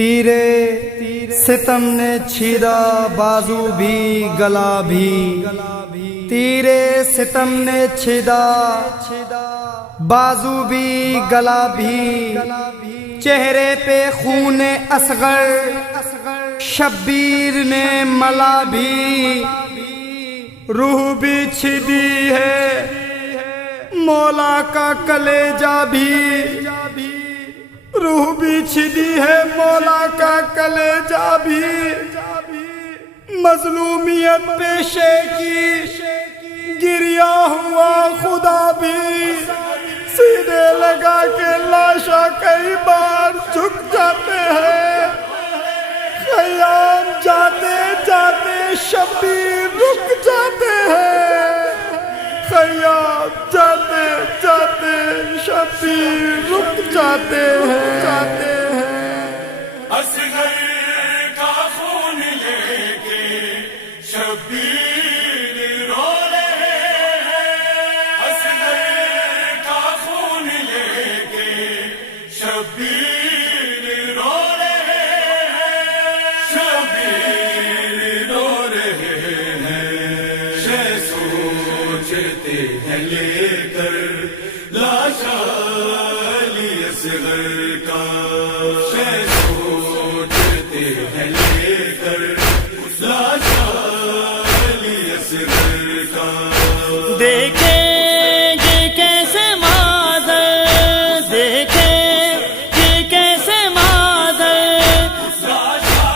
تیرے ستم نے چھیدا بازو بھی گلا بھی، تیرے ستم نے چھیدا بازو بھی گلا بھی، چہرے پہ خون اصغر شبیر نے ملا بھی، روح بھی چھیدی ہے مولا کا کلیجہ بھی، روح بھی چھیدی ہے مولا کا کلیجہ بھی، مظلومیت پیشے کی گریا ہوا خدا بھی، سیدھے لگا کے لاشا کئی بار جھک جاتے ہیں، خیام جاتے جاتے شبیر رک جاتے ہیں، خیام جاتے جاتے شبیر رک جاتے ہیں۔ اصغر کا خون لے کے شبیر رو رہے ہیں، اصغر کا خون لے کے شبیر رو رہے ہیں، شبیر رو رہے ہیں، شہ سوچتے ہیں لے کر لاشا علی اصغر کا، شہ سوچتے ہیں لے کر لاشا علی اصغر کا، دیکھیں گے کیسے مادر، دیکھیں گے کیسے مادر، لاشا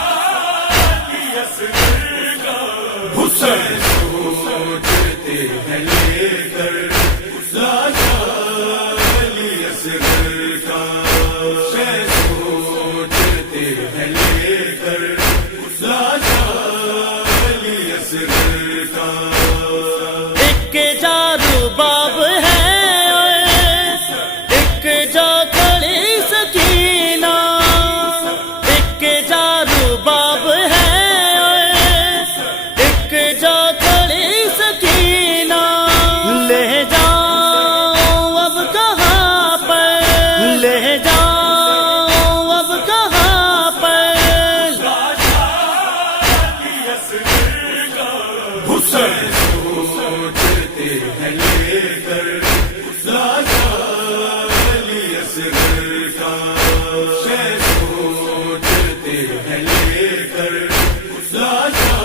علی اصغر کا، حسین سوچتے ہیں لے کر لاشا علی اصغر کا، شہ سوچتے ہیں لے کر لاشا علی اصغر کا، ایک جادو باب ہے ایک جا کھڑی سکینہ، ایک جادو باب ہے ایک جا کھڑی سکینہ، لے جاؤ اب کہاں پر، لے جاؤ اب کہاں پر، لاشا علی اصغر کا، حسین سوچتے ہیں لے کر لاشا علی اصغر کا، شہ سوچتے ہیں لے کر لاشا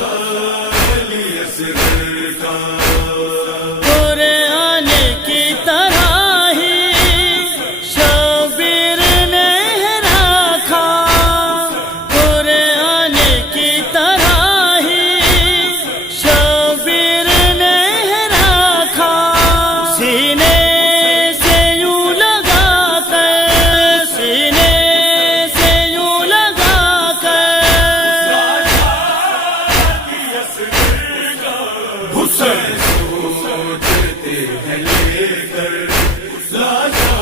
علی اصغر کا، قرآن کی طرح ہی شبیر نے رکھا، قرآن کی طرح ہی شبیر نے رکھا، سینے سے یوں لگا کر، سینے سے یوں لگا کر، علی اصغر کا، حسین سوچتے ہیں لے کر لاشا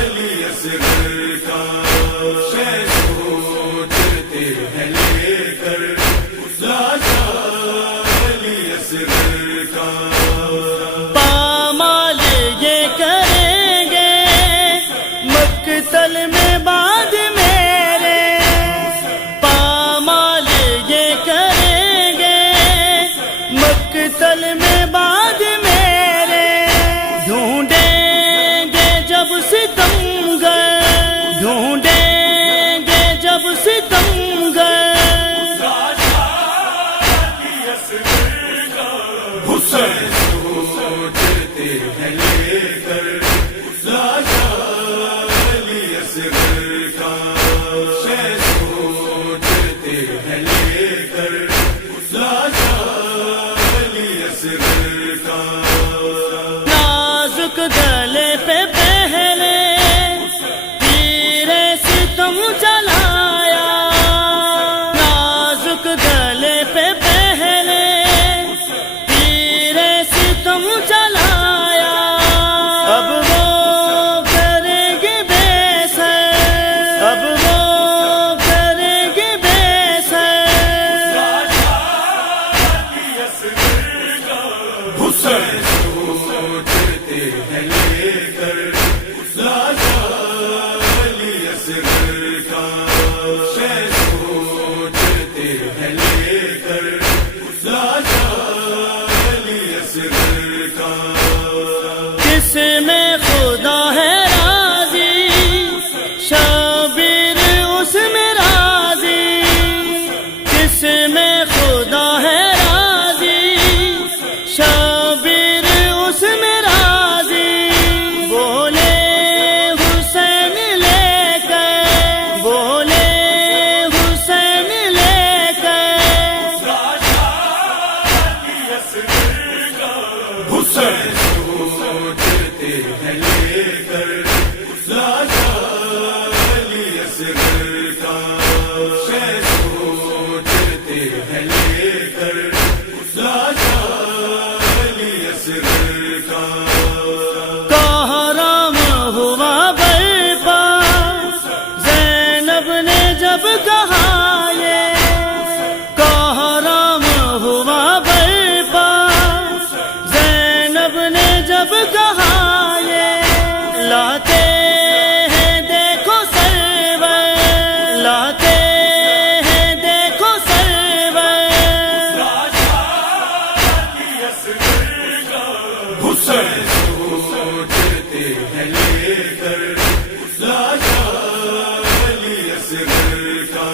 علی اصغر کا، شہ سوچتے ہیں لے کر لاشا علی اصغر کا، پامال یہ کریں گے مقتل میں بعد میرے، پامال یہ کریں گے مقتل میں بعد میرے، ڈھونڈیں گے جب ستمگر، ڈھونڈیں کا شہ سوچتے ہیں لے کر لاجا علی اصغر کا کہرام ہوا برپا زینب نے جب کہا یہ کہرام ہوا برپا زینب نے جب کہا یہ لاتے ہیں دیکھو سرور لاتے ہیں دیکھو سرور حسین سوچتے ہیں لے کر لاجا علی اصغر کا